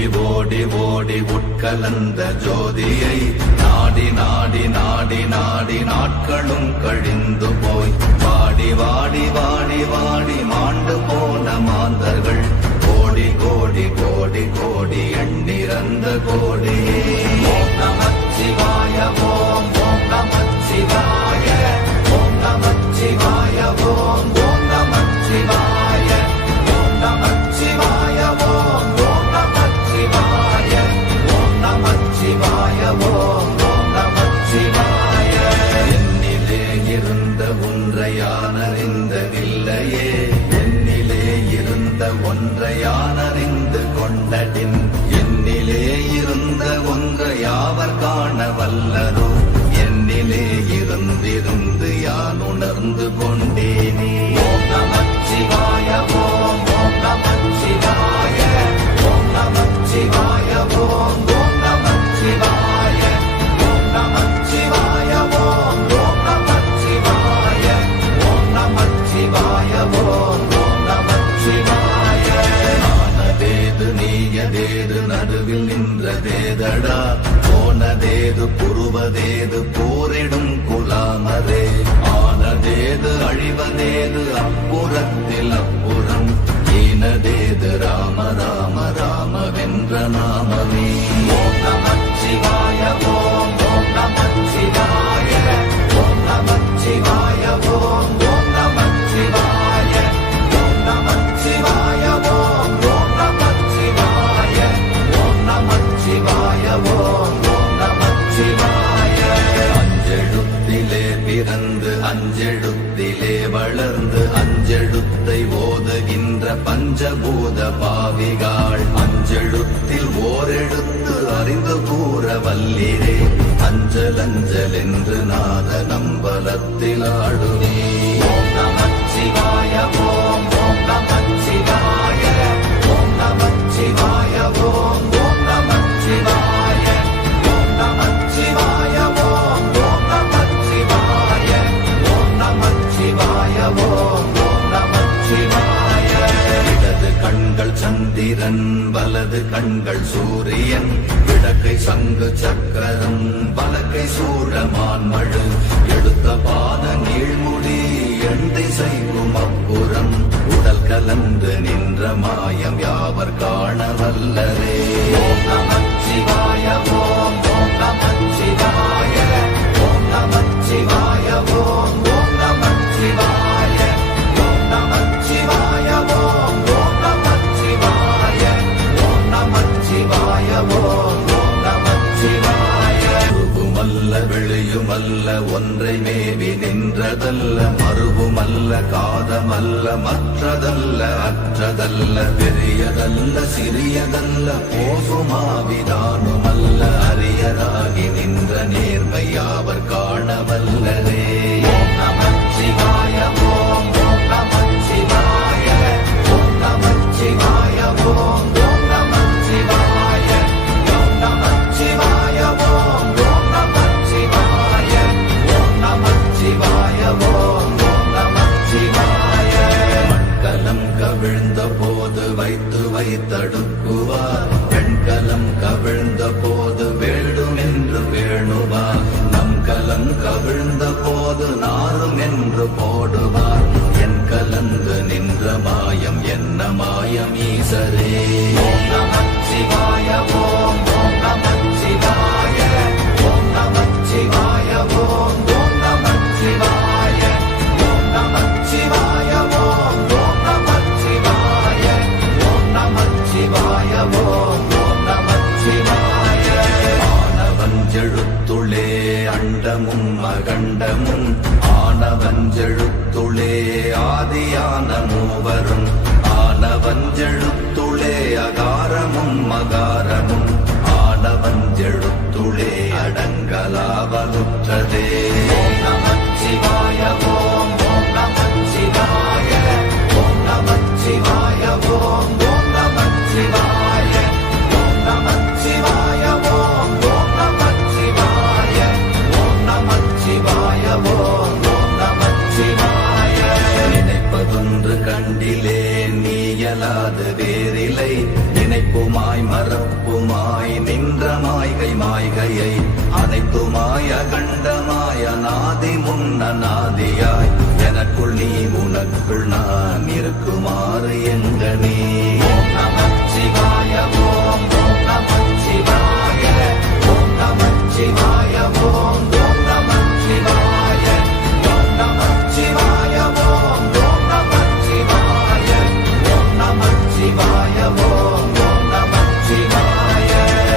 ஓடி ஓடி ஓடி உட்கலந்த ஜோதியை நாடி நாடி நாடி நாடி நாட்களும் கழிந்து போய் வாடி வாடி வாடி வாடி மாண்டு போன மாந்தர்கள் கோடி கோடி கோடி கோடி எண்ணிறந்த கோடி. ஓம் நமச்சிவாய ஓம் ஓம் நமச்சிவாய ஓம் நமச்சிவாய ஓம் ஓம் நமச்சிவாய ஓம் நமச்சிவாய ஓம் ஓம் நமச்சிவாய ஓம் நமச்சிவாய ஓம் ஓம் நமச்சிவாய. என்னிலே இருந்த ஒன்றை யானறிந்ததில்லையே, என்னிலே இருந்த ஒன்றை யானறிந்து கொண்டடின், என்னிலே இருந்த ஒன்றை யாவர் காண வல்லரோ, என்னிலே இருந்திருந்து யான் உணர்ந்து கொண்டேனே. ஓம் நமச்சிவாய ஓம் ஓம் நமச்சிவாய ஓம் நமச்சிவாய ஓம் ஓம் நமச்சிவாய ஓம் நமச்சிவாய ஓம் ஓம் நமச்சிவாய ஓம் நமச்சிவாய ஓம் ஓம் நமச்சிவாய. ஆனதேது நீயதேது நடுவில் நின்றதேதடா, போனதேது புருவதேது போரிடும் குலாமரே, ஆனதேது அழிவதேது அப்புறத்தில் அப்புறம், ஈனதேது ராம ராம ராமவென்ற நாமமே. ஓம் நமச்சிவாய ஓம் ஓம் நமச்சிவாய ஓம் நமச்சிவாய ஓம் ஓம் நமச்சிவாய ஓம் நமச்சிவாய ஓம் ஓம் நமச்சிவாய ஓம் நமச்சிவாய ஓம் ஓம் நமச்சிவாய. அஞ்செழுத்திலே பிறந்து அஞ்செழுத்திலே வளர்ந்து அஞ்செழுத்தை ஓதுகின்ற பஞ்சபூத பாவிகாள், அஞ்செழுத்தில் ஓரெழுத்து அறிந்து கூற வல்லிரே, அஞ்சல் அஞ்சல் என்று நாத நம்பலத்தில் ஆடுவே. ஓம் நமச்சிவாய ஓம் ஓம் நமச்சிவாய ஓம் நமச்சிவாய ஓம் ஓம் நமச்சிவாய ஓம் நமச்சிவாய ஓம் ஓம் நமச்சிவாய ஓம் நமச்சிவாய ஓம் ஓம் நமச்சிவாய. இடது கண்கள் சந்திரன் வலது கண்கள் சூரியன், இடக்கை சங்கு சக்கரம் வலக்கை சூழமான் மழு, எடுத்த பாத நீழ்முடி எண் திசைக்கும் அப்புறம், உடல் கலந்து நின்ற மாயம் யாவர் காண வல்லரே. ஓம் நமச்சிவாய ஓம் ஓம் நமச்சிவாய ஓம் நமச்சிவாய ஓம் ஓம் நமச்சிவாய ஓம் நமச்சிவாய ஓம் ஓம் நமச்சிவாய ஓம் நமச்சிவாய ஓம் ஓம் நமச்சிவாய. உருவுமல்ல வெளியுமல்ல ஒன்றை மேவி நின்றதல்ல, மறுவுமல்ல காதமல்ல மற்றதல்ல அற்றதல்ல, பெரியதல்ல சிறியதல்ல போசுமாவிதானுமல்ல, அரியராகி நின்ற நேர்மை யாவர் காண வல்லரே. ஓம் நமச்சிவாய ஓம் ஓம் நமச்சிவாய ஓம் நமச்சிவாய ஓம் ஓம் நமச்சிவாய ஓம் நமச்சிவாய ஓம் ஓம் நமச்சிவாய ஓம் நமச்சிவாய ஓம் ஓம் நமச்சிவாய. மண்கலம் கவிழ்ந்த போது வைத்து வைத்தடுக்குவார், பெண்கலம் கவிழ்ந்த போது வேண்டும் என்று வேணுவார், நம் கலம் கவிழ்ந்த போது நாரும் என்று போடுவார், என் கலந்து நின்ற மாயம் என்ன மாயம் ஈசரே. ஓம் நமச்சிவாய ஓம் ஓம் நமச்சிவாய ஓம் நமச்சிவாய ஓம் ஓம் நமச்சிவாய ஓம் நமச்சிவாய ஓம் ஓம் நமச்சிவாய ஓம் நமச்சிவாய ஓம் ஓம் நமச்சிவாய. ஆனவஞ்செழுத்துளே அண்டமும் அகண்டமும், ஆனவஞ்செழுத்துளே ஆதியான மூவரும், ஆனவஞ்செழுத்துளே அகாரமும் மகாரமும், ஆனவஞ்செழுத்துளே அடங்கலாவலுற்றதே. ஓம் நமச்சிவாய ஓம் ஓம் நமச்சிவாய ஓம் நமச்சிவாய ஓம் ஓம் நமச்சிவாய ஓம் நமச்சிவாய ஓம் ஓம் நமச்சிவாய ஓம் நமச்சிவாய ஓம் ஓம் நமச்சிவாய. நினைப்பதொன்று கண்டிலே நீயலாது வேறில்லை, நினைப்புமாய் மறப்ப நின்ற மாய்கை மாய்கையை அனைத்துமாய கண்டமாய நாதி முன்ன நாதியாய் எனக்குள் நீ உனக்குள் நான் இருக்குமாறு எங்கனே. ஓம் நமச்சிவாய ஓம் ஓம் நமச்சிவாய ஓம் நமச்சிவாய ஓம் ஓம் நமச்சிவாய ஓம் நமச்சிவாய ஓம் ஓம் நமச்சிவாய ஓம் நமச்சிவாய ஓம் ஓம் நமச்சிவாய.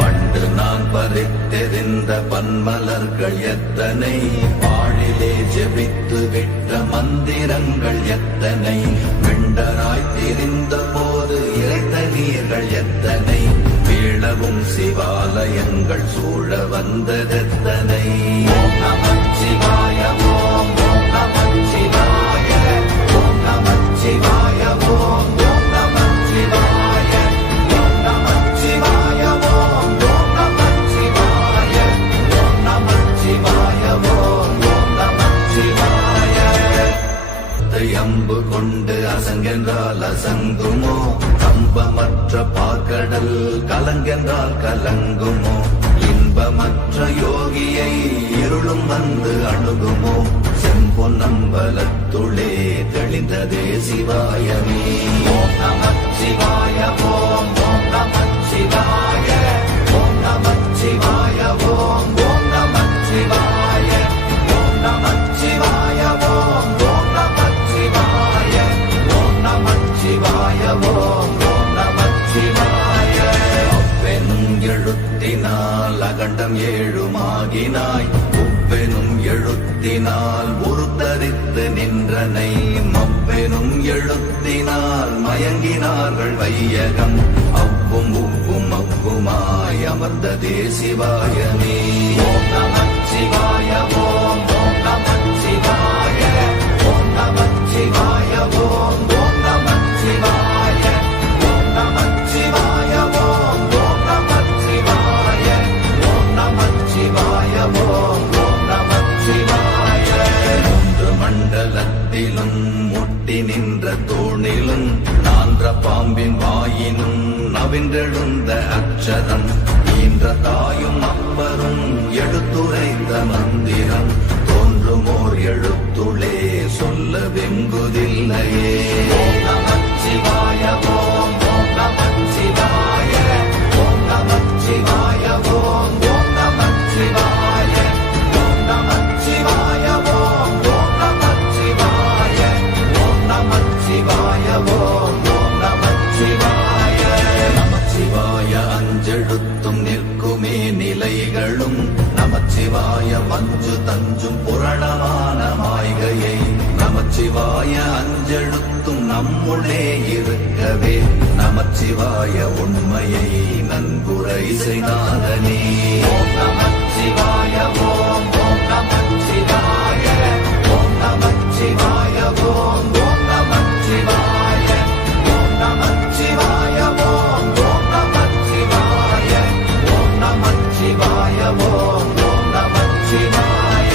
பண்டு நான் பறித்தெறிந்த பன்மலர்கள் எத்தனை, பாழிலே ஜெபித்து விட்ட மந்திரங்கள் எத்தனை, விண்டராய் திரிந்த போது இறைத்த நீர்கள் எத்தனை, வீழவும் சிவாலயங்கள் சூழ வந்ததெத்தனை. ஓம் நமச்சிவாய ஓம் ஓம் நமச்சிவாய ஓம் நமச்சிவாய ஓம் ஓம் நமச்சிவாய ஓம் நமச்சிவாய ஓம் ஓம் நமச்சிவாய ஓம் நமச்சிவாய ஓம் ஓம் நமச்சிவாய. அம்பு கொண்டு அசங்கென்றால் அசங்குமோ, கம்பமற்ற பாக்கடல் கலங்கென்றால் கலங்குமோ, இன்பமற்ற யோகியை இருளும் வந்து அணுகுமோ, செம்பொன்னம்பலத்துளே தெளிந்ததே சிவாயமே. ஓம் நமச்சிவாய ஓம் ஓம் நமச்சிவாய ஓம் நமச்சிவாய ஓம் ஓம் நமச்சிவாய ஓம் நமச்சிவாய ஓம் ஓம் நமச்சிவாய ஓம் நமச்சிவாய ஓம் ஓம் நமச்சிவாய. அப்பெனும் எழுத்தினால் அகண்டம் ஏழுமாகினாய், உப்பெனும் எழுத்தினால் உருத்தரித்து நின்றனை, மப்பெனும் எழுத்தினால் மயங்கினார்கள் வையகம், அவ்வும் உப்பும் அவ்வுமாய் அமர்ந்ததே சிவாயமே. ஓம் நமச்சிவாய ஓம் ஓம் நமச்சிவாய ஓம் நமச்சிவாய ஓம் ஓம் நமச்சிவாய ஓம் நமச்சிவாய ஓம் ஓம் நமச்சிவாய ஓம் நமச்சிவாய ஓம் ஓம் நமச்சிவாய. மூன்று மண்டலத்திலும் முட்டி நின்ற தூணிலும் நான்ற பாம்பின் வாயினும் நவின்றெழுந்த அக்ஷரம், ஈன்ற தாயும் அப்பரும் எடுத்துரைத்த மந்திரம், தோன்றுமோர் எழுத்துளே சொல்ல வெங்குதில்லையே. ஓம் நமச்சிவாய ஓம் ஓம் நமச்சிவாய ஓம் நமச்சிவாய ஓம் ஓம் நமச்சிவாய ஓம் நமச்சிவாய ஓம் ஓம் நமச்சிவாய ஓம் நமச்சிவாய ஓம் ஓம் நமச்சிவாய. நமச்சிவாய அஞ்செழுத்தும் நிற்குமே நிலைகளும், நமச்சிவாய மஞ்சு தஞ்சும் புரணமான மாய்கையை, நமச்சிவாய அஞ்செழுத்தும் நம்முள்ளே இருக்கவே, நமச்சிவாய உண்மையை நன்குரை செய்தாதனே. ஓம் நமச்சிவாய ஓம் ஓம் நமச்சிவாய ஓம் நமச்சிவாய ஓம் ஓம் நமச்சிவாய ஓம் நமச்சிவாய ஓம் ஓம் நமச்சிவாய ஓம் நமச்சிவாய ஓம் ஓம் நமச்சிவாய.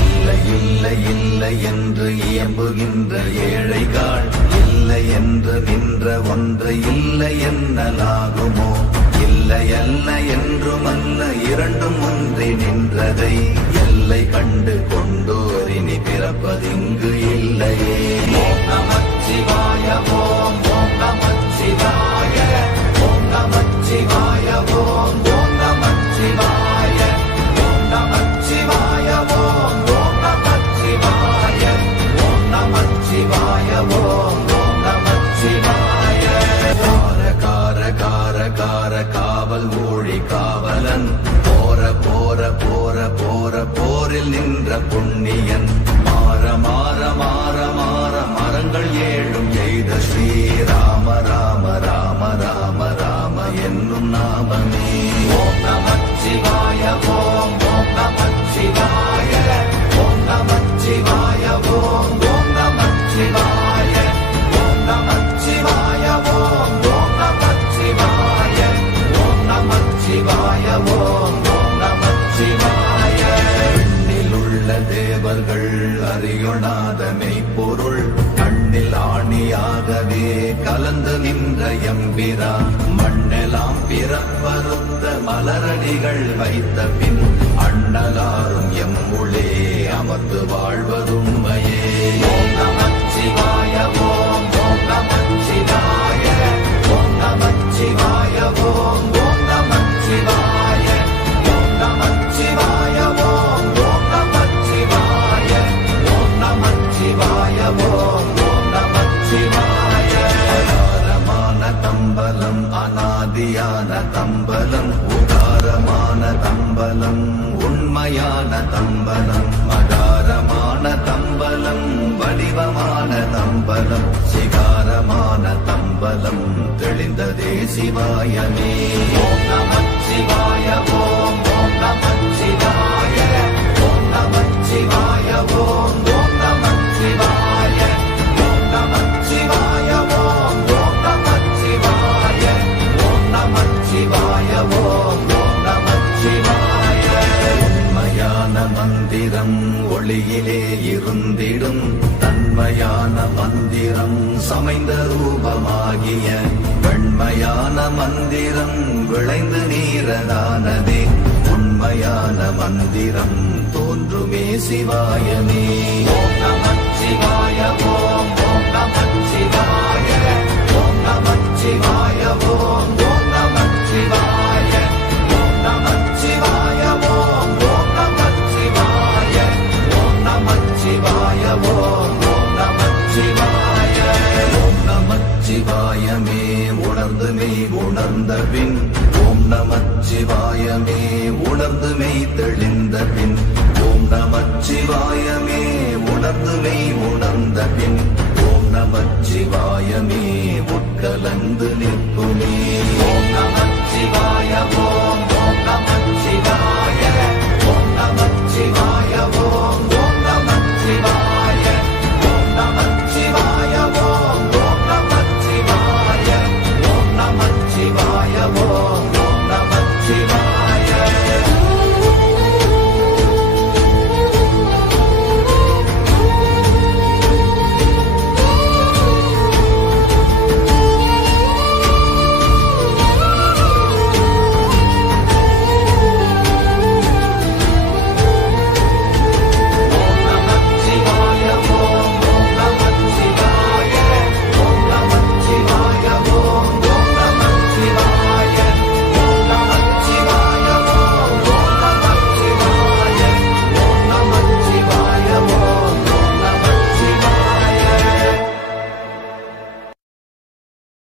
இல்லை இல்லை இல்லை என்று இயம்புகின்ற ஏழைகள், இல்லை என்று நின்ற ஒன்று இல்லை என்னலாகுமோ, இல்லை அல்ல என்றுமல்ல இரண்டும் ஒன்றி நின்றதை, எல்லை கண்டு கொண்டோரினி பிறப்பதிங்கு இல்லையே. ஓம் நமச்சிவாய ஓம் ஓம் நமச்சிவாய ஓம் நமச்சிவாய ஓம் ஓம் நமச்சிவாய ஓம் நமச்சிவாய ஓம் ஓம் நமச்சிவாய ஓம் நமச்சிவாய ஓம் ஓம் நமச்சிவாய. கார கார கார கார காவல் ஊழி காவலன், போர போர போர போர போரில் நின்ற புண்ணியன், மாற மாற மாற மாற மரங்கள் ஏழும் எய்த ஸ்ரீராம ராம ராம ராம ராம என்னும் நாமமே. ஓம் நமச்சிவாய ஓம் ஓம் நமச்சிவாய ஓம் நமச்சிவாய ஓம் ஓம் நமச்சிவாய ஓம் நமச்சிவாய ஓம் ஓம் நமச்சிவாய ஓம் நமச்சிவாய ஓம் ஓம் நமச்சிவாய. பெண்ணிலுள்ள தேவர்கள் அறியொணாத மெய்ப்பொருள், கண்ணில் ஆணியாகவே கலந்து நின்ற எம்பிரா மண்ணெல்லாம் பிறப்பறுத்த மலரடிகள் வைத்த பின் அண்ணலாரும் எம்முளே அமர்ந்து வாழ்வதுண்மையே. ஓம் நமச்சிவாய ஓம் ஓம் நமச்சிவாய ஓம் நமச்சிவாய ஓம் ஓம் நமச்சிவாய ஓம் நமச்சிவாய ஓம் ஓம் நமச்சிவாய ஓம் நமச்சிவாய ஓம் ஓம் நமச்சிவாய. அகாரமான தம்பலம் அநாதியான தம்பலம் உகாரமான தம்பலம் உண்மையான தம்பலம் மகாரமான தம்பலம் வடிவமான தம்பலம் சிகாரமான தம்பலம் தெளிந்ததே சிவாயமே. ஓம் நமச்சிவாய ஓம் ஓம் நமச்சிவாய ஓம் நமச்சிவாய ஓம் ஓம் நமச்சிவாய ஓம் நமச்சிவாய ஓம் ஓம் நமச்சிவாய ஓம் நமச்சிவாய ஓம் ஓம் நமச்சிவாய. உண்மையான மந்திரம் ஒளியிலே இருந்திடும் தன்மையான மந்திரம் சமைந்த ரூபமாகிய வெண்மையான மந்திரம் விளைந்து நீரதானதே உண்மையான மந்திரம் தோன்றுமே சிவாயமே. ஓம் நமச்சிவாய ஓம் ஓம் நமச்சிவாய ஓம் நமச்சிவாய ஓம் ஓம் நமச்சிவாய ஓம் நமச்சிவாய ஓம் ஓம் நமச்சிவாய ஓம் நமச்சிவாய ஓம் ஓம் நமச்சிவாய. ஓம் நமச்சிவாயமே உணர்ந்துமே உணர்ந்த பின் ஓம் நமச்சிவாயமே உணர்ந்துமே தெளிந்த பின் ஓம் நமச்சிவாயமே உணர்ந்துமே உணர்ந்த பின்